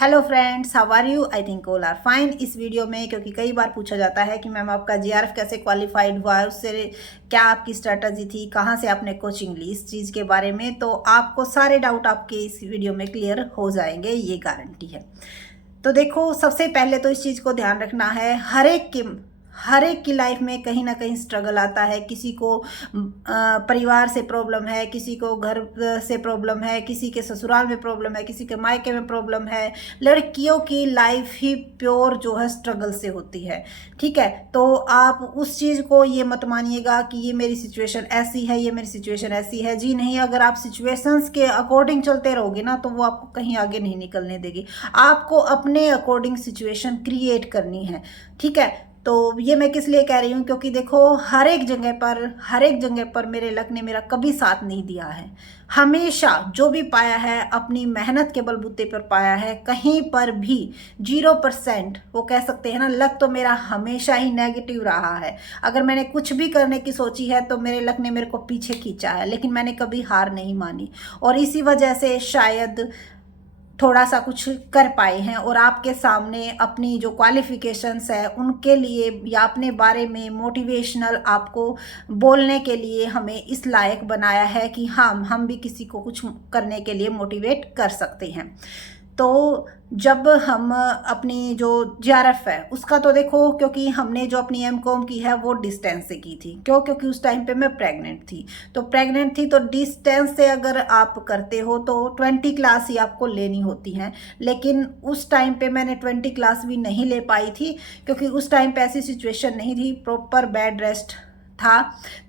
Hello friends, how are you? I think all are fine. इस video में क्योंकि कई बार पूछा जाता है कि मैम आपका जीआरएफ कैसे क्वालिफाइड हुआ है, उससे क्या आपकी स्ट्रैटेजी थी, कहाँ से आपने कोचिंग ली, इस चीज़ के बारे में तो आपको सारे डाउट आपके इस वीडियो में क्लियर हो जाएंगे, ये गारंटी है। तो देखो, सबसे पहले तो इस चीज़ को ध्यान रखना है, हर एक की लाइफ में कहीं ना कहीं स्ट्रगल आता है। किसी को परिवार से प्रॉब्लम है, किसी को घर से प्रॉब्लम है, किसी के ससुराल में प्रॉब्लम है, किसी के मायके में प्रॉब्लम है। लड़कियों की लाइफ ही प्योर जो है स्ट्रगल से होती है। ठीक है, तो आप उस चीज़ को ये मत मानिएगा कि ये मेरी सिचुएशन ऐसी है, ये मेरी सिचुएशन ऐसी है। जी नहीं, अगर आप सिचुएशंस के अकॉर्डिंग चलते रहोगे ना तो वो आपको कहीं आगे नहीं निकलने देगी। आपको अपने अकॉर्डिंग सिचुएशन क्रिएट करनी है। ठीक है, तो ये मैं किस लिए कह रही हूँ, क्योंकि देखो हर एक जगह पर मेरे लक ने मेरा कभी साथ नहीं दिया है। हमेशा जो भी पाया है अपनी मेहनत के बलबूते पर पाया है, कहीं पर भी 0%। वो कह सकते हैं ना, लक तो मेरा हमेशा ही नेगेटिव रहा है। अगर मैंने कुछ भी करने की सोची है तो मेरे लक ने मेरे को पीछे खींचा है, लेकिन मैंने कभी हार नहीं मानी। और इसी वजह से शायद थोड़ा सा कुछ कर पाए हैं और आपके सामने अपनी जो क्वालिफिकेशंस है उनके लिए या अपने बारे में मोटिवेशनल आपको बोलने के लिए हमें इस लायक बनाया है कि हम भी किसी को कुछ करने के लिए मोटिवेट कर सकते हैं। तो जब हम अपनी जो जीआरएफ है उसका तो देखो, क्योंकि हमने जो अपनी एमकॉम की है वो डिस्टेंस से की थी। क्यों? क्योंकि उस टाइम पे मैं प्रेग्नेंट थी तो डिस्टेंस से अगर आप करते हो तो 20 क्लास ही आपको लेनी होती हैं। लेकिन उस टाइम पे मैंने 20 क्लास भी नहीं ले पाई थी, क्योंकि उस टाइम पे ऐसी सिचुएशन नहीं थी, प्रॉपर बेड रेस्ट था।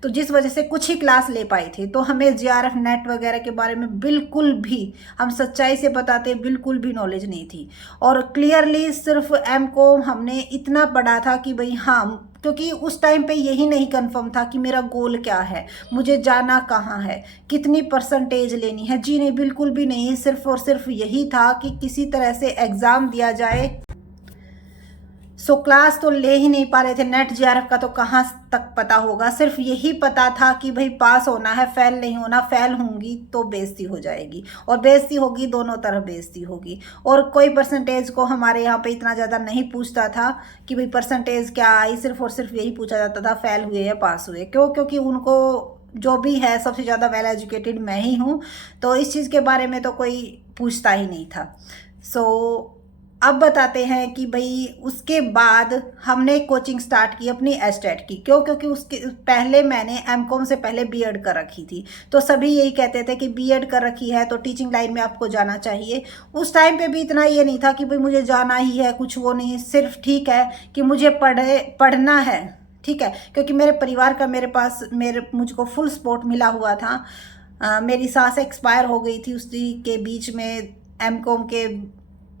तो जिस वजह से कुछ ही क्लास ले पाई थी। तो हमें जीआरएफ नेट वगैरह के बारे में बिल्कुल भी, हम सच्चाई से बताते, बिल्कुल भी नॉलेज नहीं थी। और क्लियरली सिर्फ एमकॉम हमने इतना पढ़ा था कि भाई हाँ, क्योंकि उस टाइम पे यही नहीं कंफर्म था कि मेरा गोल क्या है, मुझे जाना कहाँ है, कितनी परसेंटेज लेनी है। जी नहीं, बिल्कुल भी नहीं। सिर्फ और सिर्फ यही था कि किसी तरह से एग्ज़ाम दिया जाए। क्लास तो ले ही नहीं पा रहे थे, नेट जीआरएफ का तो कहाँ तक पता होगा। सिर्फ यही पता था कि भाई पास होना है, फेल नहीं होना। फेल होंगी तो बेइज्जती हो जाएगी, और बेइज्जती होगी, दोनों तरफ बेइज्जती होगी। और कोई परसेंटेज को हमारे यहाँ पे इतना ज़्यादा नहीं पूछता था कि भाई परसेंटेज क्या आई, सिर्फ और सिर्फ यही पूछा जाता था फेल हुए या पास हुए। क्यों? क्योंकि उनको जो भी है, सबसे ज़्यादा वेल एजुकेटेड मैं ही हूँ, तो इस चीज़ के बारे में तो कोई पूछता ही नहीं था। अब बताते हैं कि भाई उसके बाद हमने कोचिंग स्टार्ट की अपनी एस्टेट की। क्यों? क्योंकि उसके पहले मैंने एमकॉम से पहले बीएड कर रखी थी। तो सभी यही कहते थे कि बीएड कर रखी है तो टीचिंग लाइन में आपको जाना चाहिए। उस टाइम पे भी इतना ये नहीं था कि भाई मुझे जाना ही है, कुछ वो नहीं, सिर्फ ठीक है कि मुझे पढ़ना है। ठीक है, क्योंकि मेरे परिवार का मुझको फुल सपोर्ट मिला हुआ था। मेरी सास एक्सपायर हो गई थी उसी के बीच में, एमकॉम के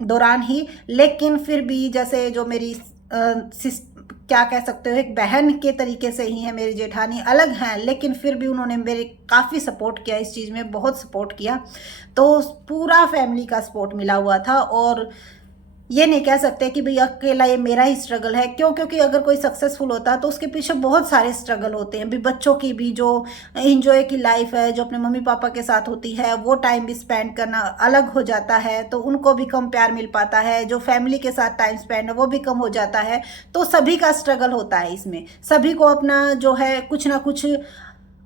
दौरान ही। लेकिन फिर भी जैसे जो मेरी क्या कह सकते हो, एक बहन के तरीके से ही है, मेरी जेठानी अलग हैं, लेकिन फिर भी उन्होंने मेरे काफ़ी सपोर्ट किया इस चीज़ में, बहुत सपोर्ट किया। तो पूरा फैमिली का सपोर्ट मिला हुआ था। और ये नहीं कह सकते कि भाई अकेला ये मेरा ही स्ट्रगल है। क्यों? क्योंकि अगर कोई सक्सेसफुल होता है तो उसके पीछे बहुत सारे स्ट्रगल होते हैं। भी बच्चों की भी जो एंजॉय की लाइफ है, जो अपने मम्मी पापा के साथ होती है, वो टाइम भी स्पेंड करना अलग हो जाता है, तो उनको भी कम प्यार मिल पाता है। जो फैमिली के साथ टाइम स्पेंड है वो भी कम हो जाता है। तो सभी का स्ट्रगल होता है इसमें। सभी को अपना जो है कुछ ना कुछ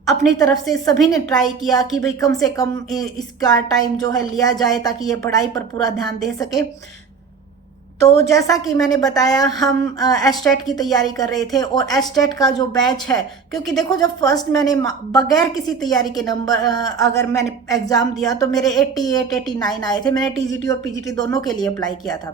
अपनी तरफ से सभी ने ट्राई किया कि भाई कम से कम इसका टाइम जो है लिया जाए ताकि ये पढ़ाई पर पूरा ध्यान दे सके। तो जैसा कि मैंने बताया, हम एस्टेट की तैयारी कर रहे थे। और एस्टेट का जो बैच है, क्योंकि देखो जब फर्स्ट मैंने बगैर किसी तैयारी के नंबर अगर मैंने एग्ज़ाम दिया तो मेरे 88 89 आए थे। मैंने टीजीटी और पीजीटी दोनों के लिए अप्लाई किया था,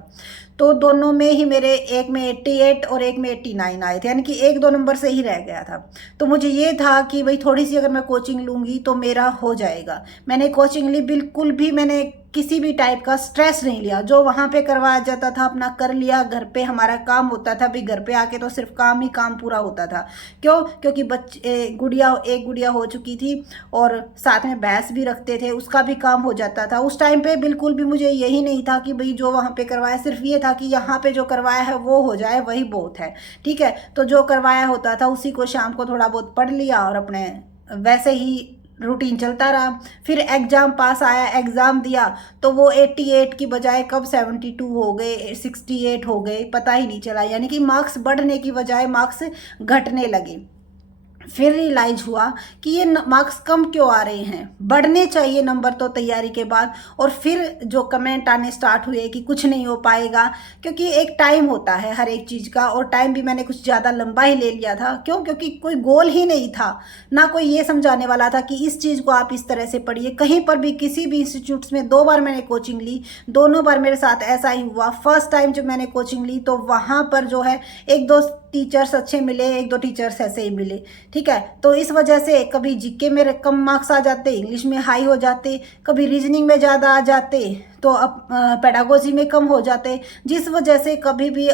तो दोनों में ही मेरे एक में 88 और एक में 89 आए थे, यानी कि एक दो नंबर से ही रह गया था। तो मुझे ये था कि भाई थोड़ी सी अगर मैं कोचिंग लूँगी तो मेरा हो जाएगा। मैंने कोचिंग ली, बिल्कुल भी मैंने किसी भी टाइप का स्ट्रेस नहीं लिया। जो वहाँ पे करवाया जाता था अपना कर लिया, घर पे हमारा काम होता था। भी घर पे आके तो सिर्फ काम ही काम पूरा होता था। क्यों? क्योंकि एक गुड़िया हो चुकी थी और साथ में भैंस भी रखते थे, उसका भी काम हो जाता था। उस टाइम पे बिल्कुल भी मुझे यही नहीं था कि भाई जो वहाँ पे करवाया, सिर्फ ये था कि यहाँ पे जो करवाया है वो हो जाए, वही बहुत है। ठीक है, तो जो करवाया होता था उसी को शाम को थोड़ा बहुत पढ़ लिया और अपने वैसे ही रूटीन चलता रहा। फिर एग्ज़ाम पास आया, एग्ज़ाम दिया तो वो 88 की बजाय कब 72 हो गए, 68 हो गए, पता ही नहीं चला। यानी कि मार्क्स बढ़ने की बजाय मार्क्स घटने लगे। फिर रियलाइज हुआ कि ये मार्क्स कम क्यों आ रहे हैं, बढ़ने चाहिए नंबर तो तैयारी के बाद। और फिर जो कमेंट आने स्टार्ट हुए कि कुछ नहीं हो पाएगा, क्योंकि एक टाइम होता है हर एक चीज़ का, और टाइम भी मैंने कुछ ज़्यादा लंबा ही ले लिया था। क्यों? क्योंकि कोई गोल ही नहीं था, ना कोई ये समझाने वाला था कि इस चीज़ को आप इस तरह से पढ़िए। कहीं पर भी किसी भी इंस्टीट्यूट्स में 2 बार मैंने कोचिंग ली, दोनों बार मेरे साथ ऐसा ही हुआ। फर्स्ट टाइम जब मैंने कोचिंग ली तो वहाँ पर जो है 1-2 टीचर्स अच्छे मिले, 1-2 टीचर्स ऐसे ही मिले, ठीक है। तो इस वजह से कभी जीके में कम मार्क्स आ जाते, इंग्लिश में हाई हो जाते, कभी रीजनिंग में ज़्यादा आ जाते, तो अब पेडागोजी में कम हो जाते, जिस वजह से कभी भी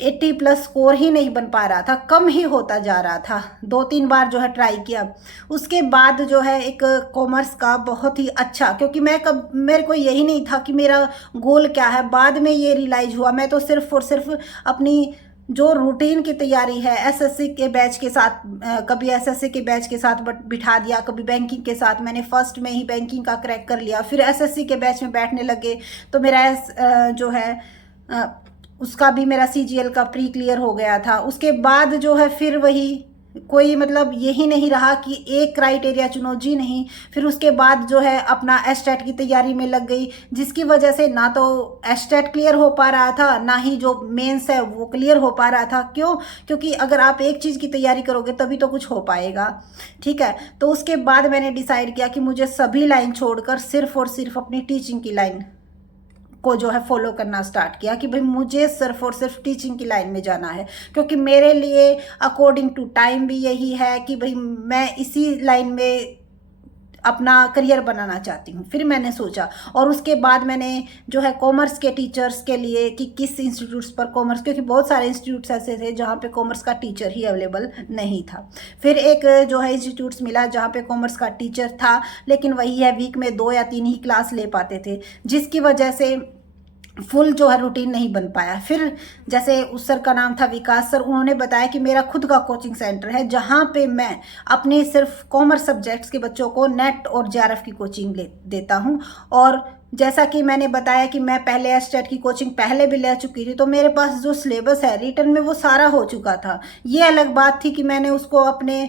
80+ स्कोर ही नहीं बन पा रहा था, कम ही होता जा रहा था। 2-3 बार जो है ट्राई किया। उसके बाद जो है एक कॉमर्स का बहुत ही अच्छा, क्योंकि मेरे को यही नहीं था कि मेरा गोल क्या है, बाद में ये रियलाइज हुआ। मैं तो सिर्फ और सिर्फ अपनी जो रूटीन की तैयारी है एसएससी के बैच के साथ, कभी एसएससी के बैच के साथ बिठा दिया, कभी बैंकिंग के साथ। मैंने फर्स्ट में ही बैंकिंग का क्रैक कर लिया, फिर एसएससी के बैच में बैठने लगे तो मेरा जो है उसका भी मेरा सीजीएल का प्री क्लियर हो गया था। उसके बाद जो है फिर वही कोई मतलब यही नहीं रहा कि एक क्राइटेरिया चुनो, जी नहीं। फिर उसके बाद जो है अपना एस्टेट की तैयारी में लग गई, जिसकी वजह से ना तो एस्टेट क्लियर हो पा रहा था, ना ही जो मेंस है वो क्लियर हो पा रहा था। क्यों? क्योंकि अगर आप एक चीज़ की तैयारी करोगे तभी तो कुछ हो पाएगा, ठीक है। तो उसके बाद मैंने डिसाइड किया कि मुझे सभी लाइन छोड़कर सिर्फ और सिर्फ अपनी टीचिंग की लाइन को जो है फॉलो करना स्टार्ट किया कि भाई मुझे सिर्फ और सिर्फ टीचिंग की लाइन में जाना है, क्योंकि मेरे लिए अकॉर्डिंग टू टाइम भी यही है कि भाई मैं इसी लाइन में अपना करियर बनाना चाहती हूँ। फिर मैंने सोचा, और उसके बाद मैंने जो है कॉमर्स के टीचर्स के लिए कि किस इंस्टीट्यूट्स पर कॉमर्स, क्योंकि बहुत सारे इंस्टीट्यूट्स ऐसे थे जहाँ पे कॉमर्स का टीचर ही अवेलेबल नहीं था। फिर एक जो है इंस्टीट्यूट्स मिला जहाँ पे कॉमर्स का टीचर था, लेकिन वही है वीक में 2 या 3 ही क्लास ले पाते थे, जिसकी वजह से फुल जो है रूटीन नहीं बन पाया। फिर जैसे उस सर का नाम था विकास सर, उन्होंने बताया कि मेरा खुद का कोचिंग सेंटर है जहाँ पे मैं अपने सिर्फ कॉमर्स सब्जेक्ट्स के बच्चों को नेट और जेआरएफ की कोचिंग देता हूँ। और जैसा कि मैंने बताया कि मैं पहले एस्टेट की कोचिंग पहले भी ले चुकी थी, तो मेरे पास जो सिलेबस है रिटर्न में वो सारा हो चुका था। ये अलग बात थी कि मैंने उसको अपने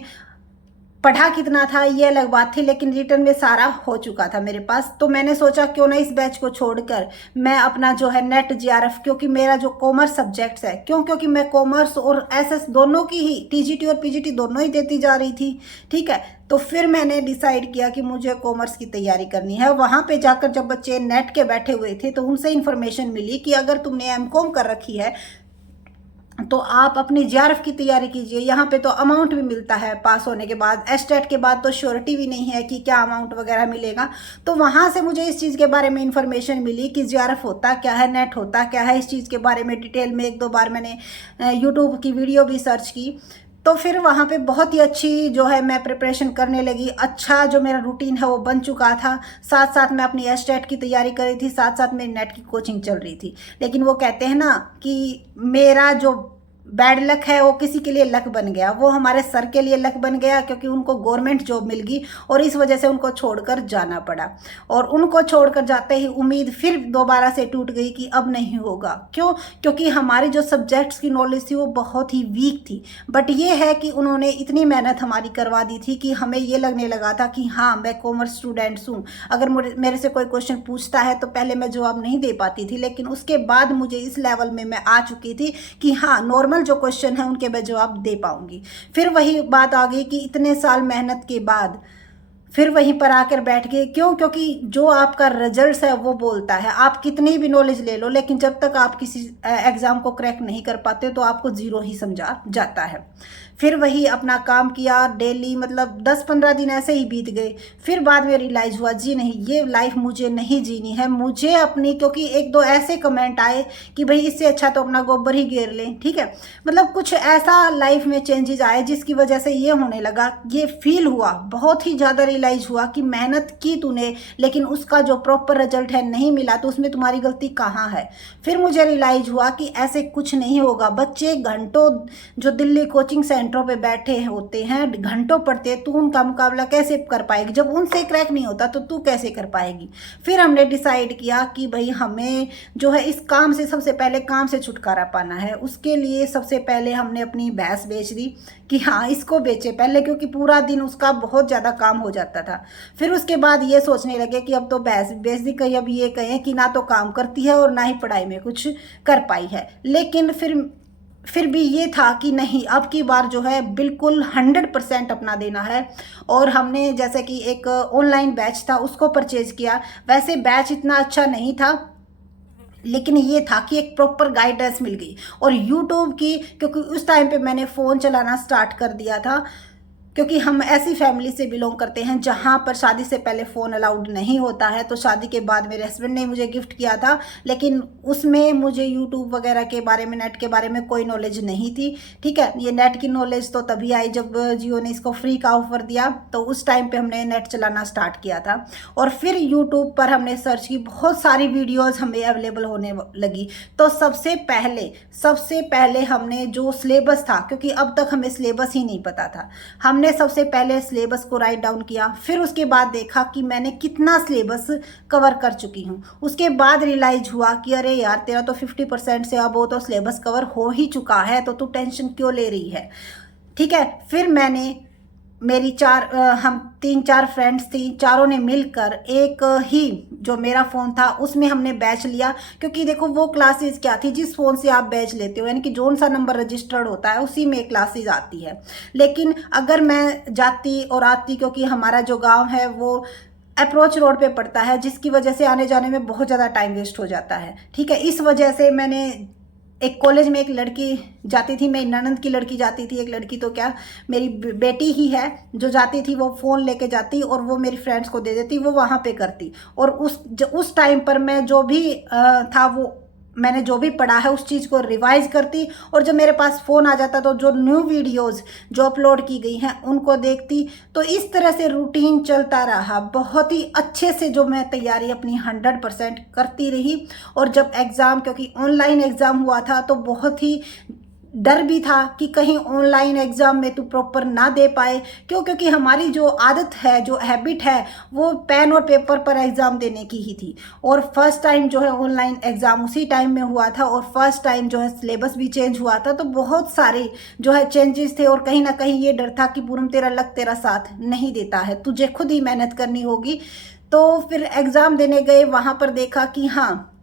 पढ़ा कितना था ये अलग बात थी, लेकिन रिटर्न में सारा हो चुका था मेरे पास। तो मैंने सोचा क्यों ना इस बैच को छोड़कर मैं अपना जो है नेट जीआरएफ, क्योंकि मेरा जो कॉमर्स सब्जेक्ट्स है, क्योंकि मैं कॉमर्स और एसएस दोनों की ही, टीजीटी और पीजीटी दोनों ही देती जा रही थी, ठीक है। तो फिर मैंने डिसाइड किया कि मुझे कॉमर्स की तैयारी करनी है। वहाँ पे जाकर जब बच्चे नेट के बैठे हुए थे तो उनसे इन्फॉर्मेशन मिली कि अगर तुमने एमकॉम कर रखी है तो आप अपनी जीआरएफ की तैयारी कीजिए। यहाँ पे तो अमाउंट भी मिलता है पास होने के बाद, एस्टेट के बाद तो श्योरिटी भी नहीं है कि क्या अमाउंट वगैरह मिलेगा। तो वहाँ से मुझे इस चीज़ के बारे में इंफॉर्मेशन मिली कि जीआरएफ होता क्या है, नेट होता क्या है। इस चीज़ के बारे में डिटेल में 1-2 बार मैंने यूट्यूब की वीडियो भी सर्च की। तो फिर वहाँ पे बहुत ही अच्छी जो है मैं प्रिपरेशन करने लगी। अच्छा जो मेरा रूटीन है वो बन चुका था। साथ साथ मैं अपनी एस्टेट की तैयारी कर रही थी, साथ साथ मेरी नेट की कोचिंग चल रही थी। लेकिन वो कहते हैं ना कि मेरा जो बैड लक है वो किसी के लिए लक बन गया, वो हमारे सर के लिए लक बन गया, क्योंकि उनको गवर्नमेंट जॉब मिल गई और इस वजह से उनको छोड़कर जाना पड़ा। और उनको छोड़कर जाते ही उम्मीद फिर दोबारा से टूट गई कि अब नहीं होगा। क्यों? क्योंकि हमारी जो सब्जेक्ट्स की नॉलेज थी वो बहुत ही वीक थी। बट ये है कि उन्होंने इतनी मेहनत हमारी करवा दी थी कि हमें ये लगने लगा था कि हाँ मैं कॉमर्स स्टूडेंट्स हूँ। अगर मेरे से कोई क्वेश्चन पूछता है तो पहले मैं जवाब नहीं दे पाती थी, लेकिन उसके बाद मुझे इस लेवल में मैं आ चुकी थी कि हाँ नॉर्मल जो क्वेश्चन है उनके मैं जवाब दे पाऊंगी। फिर वही बात आ गई कि इतने साल मेहनत के बाद फिर वहीं पर आकर बैठ गए। क्यों? क्योंकि जो आपका रिजल्ट है वो बोलता है। आप कितनी भी नॉलेज ले लो, लेकिन जब तक आप किसी एग्जाम को क्रैक नहीं कर पाते तो आपको जीरो ही समझा जाता है। फिर वही अपना काम किया डेली, मतलब 10-15 दिन ऐसे ही बीत गए। फिर बाद में रियलाइज़ हुआ जी नहीं, ये लाइफ मुझे नहीं जीनी है, मुझे अपनी, क्योंकि 1-2 ऐसे कमेंट आए कि भाई इससे अच्छा तो अपना गोबर ही घेर लें, ठीक है। मतलब कुछ ऐसा लाइफ में चेंजेस आए जिसकी वजह से ये होने लगा, ये फील हुआ, बहुत ही ज़्यादा रियलाइज़ हुआ कि मेहनत की तूने लेकिन उसका जो प्रॉपर रिजल्ट है नहीं मिला, तो उसमें तुम्हारी गलती कहाँ है। फिर मुझे रियलाइज़ हुआ कि ऐसे कुछ नहीं होगा। बच्चे घंटों जो दिल्ली कोचिंग सेंटर सेंटरों पे बैठे होते हैं, घंटों पढ़ते हैं, तू उनका मुकाबला कैसे कर पाएगी? जब उनसे क्रैक नहीं होता तो तू कैसे कर पाएगी? फिर हमने डिसाइड किया कि भाई हमें जो है इस काम से सबसे पहले काम से छुटकारा पाना है। उसके लिए सबसे पहले हमने अपनी भैंस बेच दी कि हाँ इसको बेचे पहले, क्योंकि पूरा दिन उसका बहुत ज़्यादा काम हो जाता था। फिर उसके बाद ये सोचने लगे कि अब तो भैंस बेच दी, कहीं अब ये कहें कि ना तो काम करती है और ना ही पढ़ाई में कुछ कर पाई है। लेकिन फिर भी ये था कि नहीं, अब की बार जो है बिल्कुल 100% अपना देना है। और हमने जैसे कि एक ऑनलाइन बैच था उसको परचेज किया। वैसे बैच इतना अच्छा नहीं था, लेकिन ये था कि एक प्रॉपर गाइडेंस मिल गई। और यूट्यूब की, क्योंकि उस टाइम पे मैंने फ़ोन चलाना स्टार्ट कर दिया था, क्योंकि हम ऐसी फैमिली से बिलोंग करते हैं जहाँ पर शादी से पहले फ़ोन अलाउड नहीं होता है। तो शादी के बाद मेरे हस्बैंड ने मुझे गिफ्ट किया था, लेकिन उसमें मुझे यूट्यूब वगैरह के बारे में, नेट के बारे में कोई नॉलेज नहीं थी। ठीक है, ये नेट की नॉलेज तो तभी आई जब जियो ने इसको फ्री का ऑफ़र दिया, तो उस टाइम पर हमने नेट चलाना स्टार्ट किया था। और फिर यूट्यूब पर हमने सर्च की, बहुत सारी वीडियोज़ हमें अवेलेबल होने लगी। तो सबसे पहले हमने जो सिलेबस था, क्योंकि अब तक हमें सिलेबस ही नहीं पता था, हमने सबसे पहले सिलेबस को राइट डाउन किया। फिर उसके बाद देखा कि मैंने कितना सिलेबस कवर कर चुकी हूँ। उसके बाद रियलाइज हुआ कि अरे यार, तेरा तो 50% से अब वो तो सिलेबस कवर हो ही चुका है, तो तू टेंशन क्यों ले रही है? ठीक है, फिर मेरी हम 3-4 फ्रेंड्स थी, चारों ने मिलकर एक ही जो मेरा फ़ोन था उसमें हमने बैच लिया। क्योंकि देखो वो क्लासेस क्या थी, जिस फ़ोन से आप बैच लेते हो, यानी कि जोन सा नंबर रजिस्टर्ड होता है उसी में क्लासेस आती है। लेकिन अगर मैं जाती और आती, क्योंकि हमारा जो गांव है वो अप्रोच रोड पे पड़ता है, जिसकी वजह से आने जाने में बहुत ज़्यादा टाइम वेस्ट हो जाता है। ठीक है, इस वजह से मैंने एक कॉलेज में एक लड़की जाती थी, मेरी ननंद की लड़की जाती थी, एक लड़की तो क्या मेरी बेटी ही है जो जाती थी, वो फ़ोन लेके जाती और वो मेरी फ्रेंड्स को दे देती, वो वहाँ पे करती। और उस टाइम पर मैं जो भी था, वो मैंने जो भी पढ़ा है उस चीज़ को रिवाइज करती। और जब मेरे पास फ़ोन आ जाता तो जो न्यू वीडियोज़ जो अपलोड की गई हैं उनको देखती। तो इस तरह से रूटीन चलता रहा, बहुत ही अच्छे से जो मैं तैयारी अपनी 100% करती रही। और जब एग्ज़ाम, क्योंकि ऑनलाइन एग्ज़ाम हुआ था, तो बहुत ही डर भी था कि कहीं ऑनलाइन एग्ज़ाम में तू प्रॉपर ना दे पाए। क्योंकि हमारी जो आदत है, जो हैबिट है, वो पेन और पेपर पर एग्ज़ाम देने की ही थी। और फर्स्ट टाइम जो है ऑनलाइन एग्ज़ाम उसी टाइम में हुआ था, और फर्स्ट टाइम जो है सिलेबस भी चेंज हुआ था। तो बहुत सारे जो है चेंजेस थे, और कहीं ना कहीं ये डर था कि पूरम तेरा लक तेरा साथ नहीं देता है, तुझे खुद ही मेहनत करनी होगी। तो फिर एग्ज़ाम देने गए, वहाँ पर देखा कि हाँ,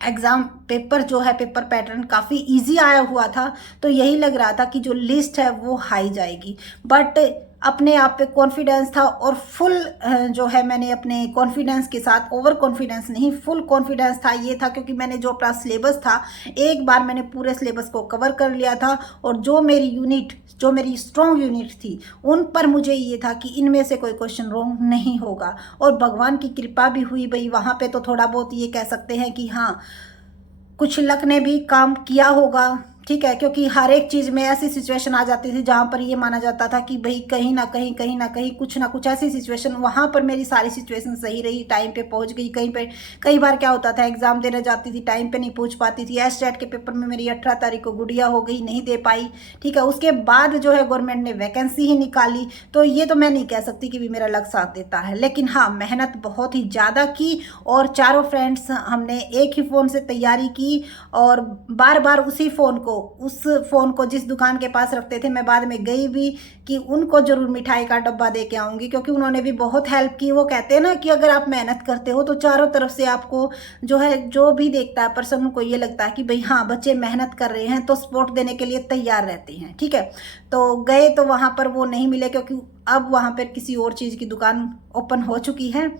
एग्ज़ाम पेपर जो है, पेपर पैटर्न काफ़ी इजी आया हुआ था। तो यही लग रहा था कि जो लिस्ट है वो हाई जाएगी, बट अपने आप पे कॉन्फिडेंस था। और फुल जो है, मैंने अपने कॉन्फिडेंस के साथ, ओवर कॉन्फिडेंस नहीं, फुल कॉन्फिडेंस था। ये था क्योंकि मैंने जो अपना सिलेबस था, एक बार मैंने पूरे सिलेबस को कवर कर लिया था। और जो मेरी स्ट्रॉन्ग यूनिट थी, उन पर मुझे ये था कि इनमें से कोई क्वेश्चन रॉन्ग नहीं होगा। और भगवान की कृपा भी हुई भाई, वहाँ पे तो थोड़ा बहुत ये कह सकते हैं कि हाँ, कुछ लक ने भी काम किया होगा। ठीक है, क्योंकि हर एक चीज़ में ऐसी सिचुएशन आ जाती थी जहाँ पर ये माना जाता था कि भाई कहीं ना कहीं कुछ ना कुछ ऐसी सिचुएशन, वहाँ पर मेरी सारी सिचुएशन सही रही, टाइम पे पहुँच गई। कई बार क्या होता था, एग्ज़ाम देने जाती थी, टाइम पे नहीं पहुँच पाती थी। एसटेट के पेपर में मेरी 18 तारीख को गुड़िया हो गई, नहीं दे पाई। ठीक है, उसके बाद जो है गवर्नमेंट ने वैकेंसी ही निकाली। तो ये तो मैं नहीं कह सकती कि भी मेरा लक साथ देता है, लेकिन हाँ, मेहनत बहुत ही ज़्यादा की। और चारों फ्रेंड्स हमने एक ही फ़ोन से तैयारी की, और बार बार उस फ़ोन को जिस दुकान के पास रखते थे, मैं बाद में गई भी कि उनको ज़रूर मिठाई का डब्बा दे के आऊँगी, क्योंकि उन्होंने भी बहुत हेल्प की। वो कहते हैं ना कि अगर आप मेहनत करते हो तो चारों तरफ से आपको जो है, जो भी देखता है पर्सन, उनको ये लगता है कि भाई हाँ, बच्चे मेहनत कर रहे हैं, तो सपोर्ट देने के लिए तैयार रहते हैं। ठीक है, तो गए तो वहाँ पर वो नहीं मिले, क्योंकि अब वहाँ पर किसी और चीज़ की दुकान ओपन हो चुकी है।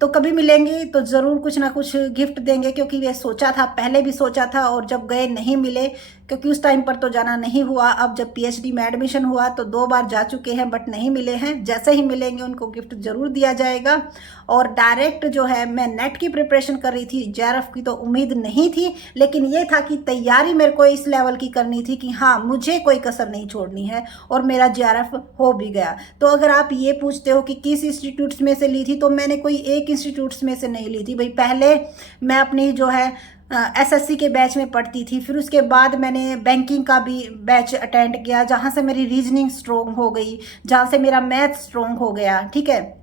तो कभी मिलेंगे तो ज़रूर कुछ ना कुछ गिफ्ट देंगे, क्योंकि ये सोचा था, पहले भी सोचा था, और जब गए नहीं मिले, क्योंकि उस टाइम पर तो जाना नहीं हुआ। अब जब पीएचडी में एडमिशन हुआ तो 2 बार जा चुके हैं, बट नहीं मिले हैं। जैसे ही मिलेंगे उनको गिफ्ट ज़रूर दिया जाएगा। और डायरेक्ट जो है, मैं नेट की प्रिपरेशन कर रही थी, जेआरएफ की तो उम्मीद नहीं थी, लेकिन ये था कि तैयारी मेरे को इस लेवल की करनी थी कि हाँ, मुझे कोई कसर नहीं छोड़नी है, और मेरा जेआरएफ हो भी गया। तो अगर आप ये पूछते हो कि किस इंस्टीट्यूट्स में से ली थी, तो मैंने कोई एक इंस्टीट्यूट्स में से नहीं ली थी भाई। पहले मैं अपनी जो है एसएससी के बैच में पढ़ती थी। फिर उसके बाद मैंने बैंकिंग का भी बैच अटेंड किया, जहाँ से मेरी रीजनिंग स्ट्रोंग हो गई, जहाँ से मेरा मैथ स्ट्रोंग हो गया, ठीक है।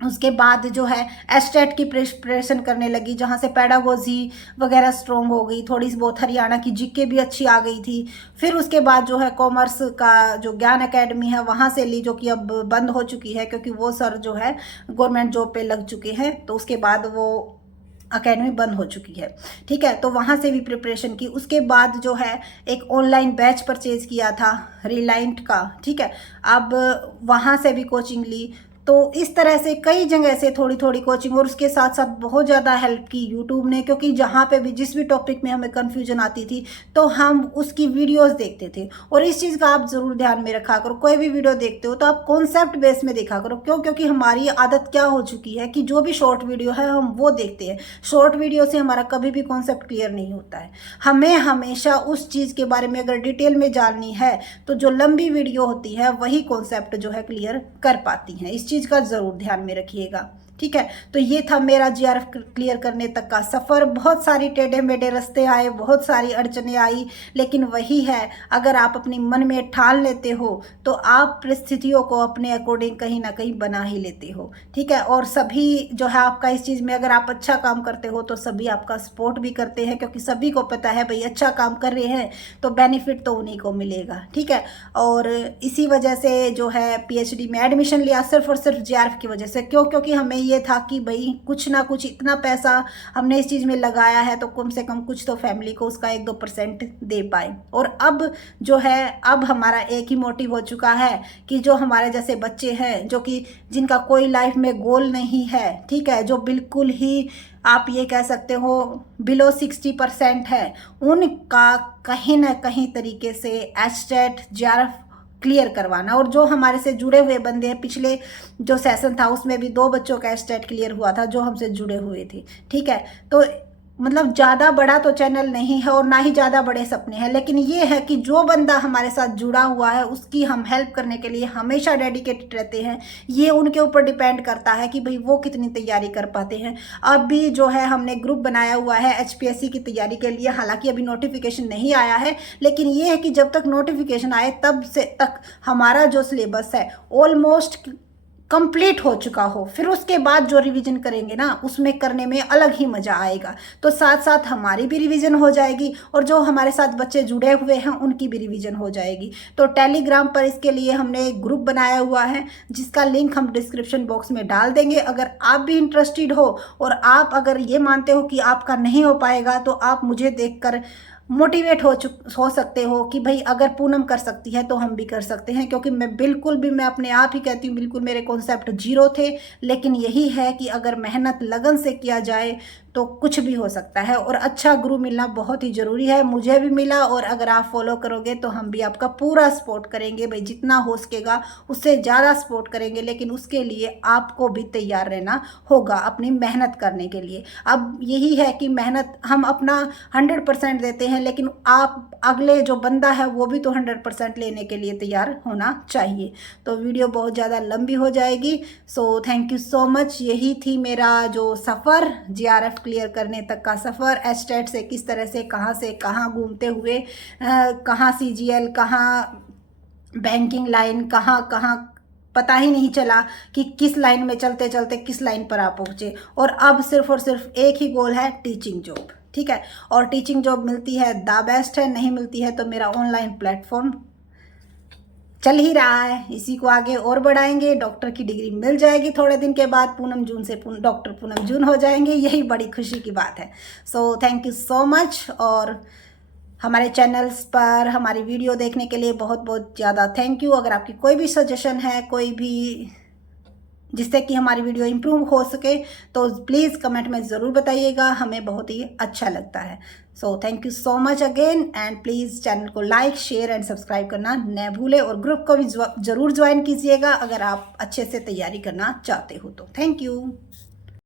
उसके बाद जो है एस्टेट की प्रिपरेशन करने लगी, जहाँ से पेडागोजी वगैरह स्ट्रोंग हो गई, थोड़ी सी बहुत हरियाणा की जीके भी अच्छी आ गई थी। फिर उसके बाद जो है कॉमर्स का जो ज्ञान एकेडमी है वहाँ से ली, जो कि अब बंद हो चुकी है क्योंकि वो सर जो है गवर्नमेंट जॉब पे लग चुके हैं, तो उसके बाद वो अकेडमी बंद हो चुकी है, ठीक है। तो वहाँ से भी प्रिपरेशन की। उसके बाद जो है एक ऑनलाइन बैच परचेज किया था रिलायंट का, ठीक है। अब वहाँ से भी कोचिंग ली। तो इस तरह से कई जगह से थोड़ी थोड़ी कोचिंग, और उसके साथ साथ बहुत ज़्यादा हेल्प की यूट्यूब ने, क्योंकि जहाँ पे भी जिस भी टॉपिक में हमें कन्फ्यूजन आती थी तो हम उसकी वीडियोस देखते थे। और इस चीज़ का आप ज़रूर ध्यान में रखा करो, कोई भी वीडियो देखते हो तो आप कॉन्सेप्ट बेस में देखा करो। क्यों? क्योंकि हमारी आदत क्या हो चुकी है कि जो भी शॉर्ट वीडियो है हम वो देखते हैं। शॉर्ट वीडियो से हमारा कभी भी कॉन्सेप्ट क्लियर नहीं होता है। हमें हमेशा उस चीज़ के बारे में अगर डिटेल में जाननी है तो जो लंबी वीडियो होती है वही कॉन्सेप्ट जो है क्लियर कर पाती हैं। इस चीज़ का ज़रूर ध्यान में रखिएगा, ठीक है। तो ये था मेरा जीआरएफ क्लियर करने तक का सफ़र। बहुत सारी टेढ़े मेढ़े रास्ते आए, बहुत सारी अड़चने आई, लेकिन वही है, अगर आप अपनी मन में ठान लेते हो तो आप परिस्थितियों को अपने अकॉर्डिंग कहीं ना कहीं बना ही लेते हो, ठीक है। और सभी जो है आपका इस चीज़ में, अगर आप अच्छा काम करते हो तो सभी आपका सपोर्ट भी करते हैं, क्योंकि सभी को पता है भाई अच्छा काम कर रहे हैं तो बेनिफिट तो उन्हीं को मिलेगा, ठीक है। और इसी वजह से जो है पीएचडी में एडमिशन लिया, सिर्फ और सिर्फ जीआरएफ की वजह से। क्यों? क्योंकि हमें ये था कि भाई कुछ ना कुछ इतना पैसा हमने इस चीज़ में लगाया है तो कम से कम कुछ तो फैमिली को उसका 1-2% दे पाए। और अब जो है, अब हमारा एक ही मोटिव हो चुका है कि जो हमारे जैसे बच्चे हैं, जो कि जिनका कोई लाइफ में गोल नहीं है, ठीक है, जो बिल्कुल ही आप ये कह सकते हो बिलो 60% है, उनका कहीं ना कहीं तरीके से एस्टेट जीआरएफ क्लियर करवाना। और जो हमारे से जुड़े हुए बंदे हैं, पिछले जो सेशन था उसमें भी 2 बच्चों का एस्टेट क्लियर हुआ था जो हमसे जुड़े हुए थे, ठीक है। तो मतलब ज़्यादा बड़ा तो चैनल नहीं है और ना ही ज़्यादा बड़े सपने हैं, लेकिन ये है कि जो बंदा हमारे साथ जुड़ा हुआ है उसकी हम हेल्प करने के लिए हमेशा डेडिकेटेड रहते हैं। ये उनके ऊपर डिपेंड करता है कि भाई वो कितनी तैयारी कर पाते हैं। अब भी जो है हमने ग्रुप बनाया हुआ है एचपीएससी की तैयारी के लिए, हालांकि अभी नोटिफिकेशन नहीं आया है, लेकिन ये है कि जब तक नोटिफिकेशन आए तब से तक हमारा जो सिलेबस है ऑलमोस्ट कंप्लीट हो चुका हो, फिर उसके बाद जो रिवीजन करेंगे ना उसमें करने में अलग ही मज़ा आएगा। तो साथ साथ हमारी भी रिवीजन हो जाएगी और जो हमारे साथ बच्चे जुड़े हुए हैं उनकी भी रिवीजन हो जाएगी। तो टेलीग्राम पर इसके लिए हमने एक ग्रुप बनाया हुआ है जिसका लिंक हम डिस्क्रिप्शन बॉक्स में डाल देंगे। अगर आप भी इंटरेस्टेड हो और आप अगर ये मानते हो कि आपका नहीं हो पाएगा तो आप मुझे देखकर मोटिवेट हो सकते हो कि भाई अगर पूनम कर सकती है तो हम भी कर सकते हैं। क्योंकि मैं अपने आप ही कहती हूँ, बिल्कुल मेरे कॉन्सेप्ट जीरो थे, लेकिन यही है कि अगर मेहनत लगन से किया जाए तो कुछ भी हो सकता है। और अच्छा गुरु मिलना बहुत ही ज़रूरी है, मुझे भी मिला, और अगर आप फॉलो करोगे तो हम भी आपका पूरा सपोर्ट करेंगे भाई, जितना हो सकेगा उससे ज़्यादा सपोर्ट करेंगे। लेकिन उसके लिए आपको भी तैयार रहना होगा अपनी मेहनत करने के लिए। अब यही है कि मेहनत हम अपना 100% देते हैं, लेकिन आप अगले जो बंदा है वो भी तो 100% लेने के लिए तैयार होना चाहिए। तो वीडियो बहुत ज़्यादा लंबी हो जाएगी, so thank you so much. यही थी मेरा जो सफ़र, जीआरएफ क्लियर करने तक का सफ़र, एस्टेट से किस तरह से कहाँ घूमते हुए, कहाँ सीजीएल, कहाँ बैंकिंग लाइन, कहाँ पता ही नहीं चला कि किस लाइन में चलते चलते किस लाइन पर आप पहुँचे। और अब सिर्फ और सिर्फ एक ही गोल है, टीचिंग जॉब, ठीक है। और टीचिंग जॉब मिलती है द बेस्ट है, नहीं मिलती है तो मेरा ऑनलाइन प्लेटफॉर्म चल ही रहा है, इसी को आगे और बढ़ाएंगे। डॉक्टर की डिग्री मिल जाएगी थोड़े दिन के बाद, पूनम जून से डॉक्टर पूनम जून हो जाएंगे, यही बड़ी खुशी की बात है। So thank you so much. और हमारे चैनल्स पर हमारी वीडियो देखने के लिए बहुत बहुत ज़्यादा थैंक यू। अगर आपकी कोई भी सजेशन है, कोई भी जिससे कि हमारी वीडियो इम्प्रूव हो सके तो प्लीज़ कमेंट में ज़रूर बताइएगा, हमें बहुत ही अच्छा लगता है। So thank you so much again, and please channel को लाइक, शेयर एंड सब्सक्राइब करना न भूलें, और ग्रुप को भी ज़रूर ज्वाइन कीजिएगा अगर आप अच्छे से तैयारी करना चाहते हो तो। Thank you.